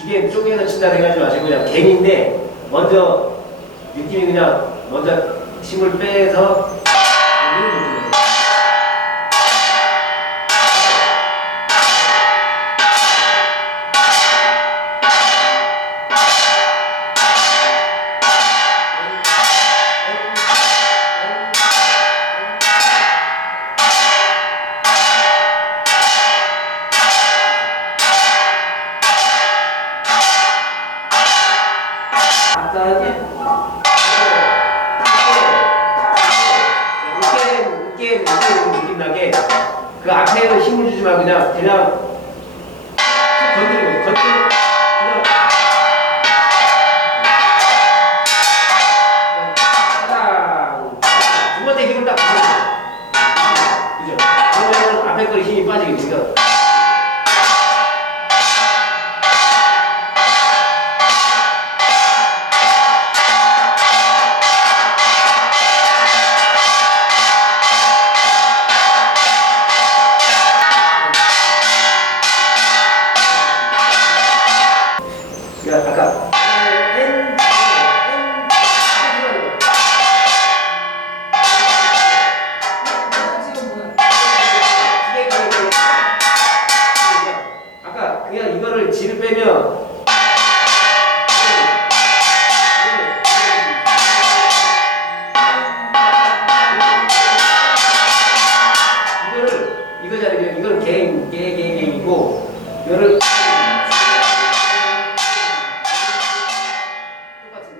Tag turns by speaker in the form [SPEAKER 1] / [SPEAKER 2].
[SPEAKER 1] 기계 쪼개서 친다 생각하지 마시고 그냥 갱인데 먼저 느낌이 그냥 먼저 힘을 빼서 이렇게 웃게 웃게 느낌 나게 그 앞에는 힘을 주지 말고 그냥 그냥 건드리고 건드리 그냥. 하나 두 번째 힘을 딱 거예요. 그죠? 그러면 앞에 거 힘이 빠지게 되죠. 그러니까 아까 N? 아까 그냥 이거를 지를 빼면 이거를 이거잖아요. 이거는 개인 개 개 개이고 이거를